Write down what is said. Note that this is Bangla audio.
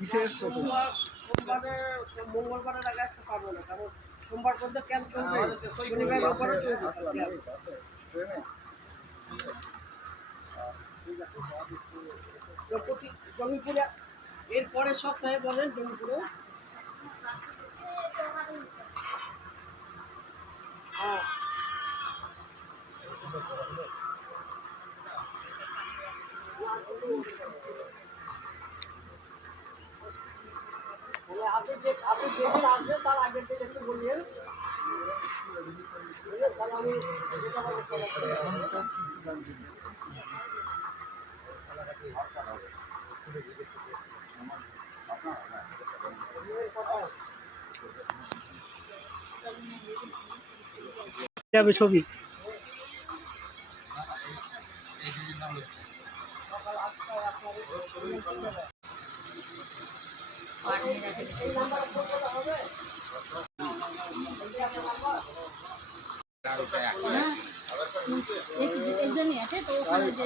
সোমবারে মঙ্গলবারের আগে আসতে পারবো না, কারণ সোমবার পর্যন্ত ক্যাম্প চলবে, শনিবার রোববারও চলবে। জমিপুরে এর পরের সপ্তাহে বলেন জমিপুরে। হ্যাঁ আপনি যেদিন আসবেন তার আগের দিন একটু বলিয়ে, তাহলে আমি যাবে ছবি। একজনই আছে তো ওখানে যে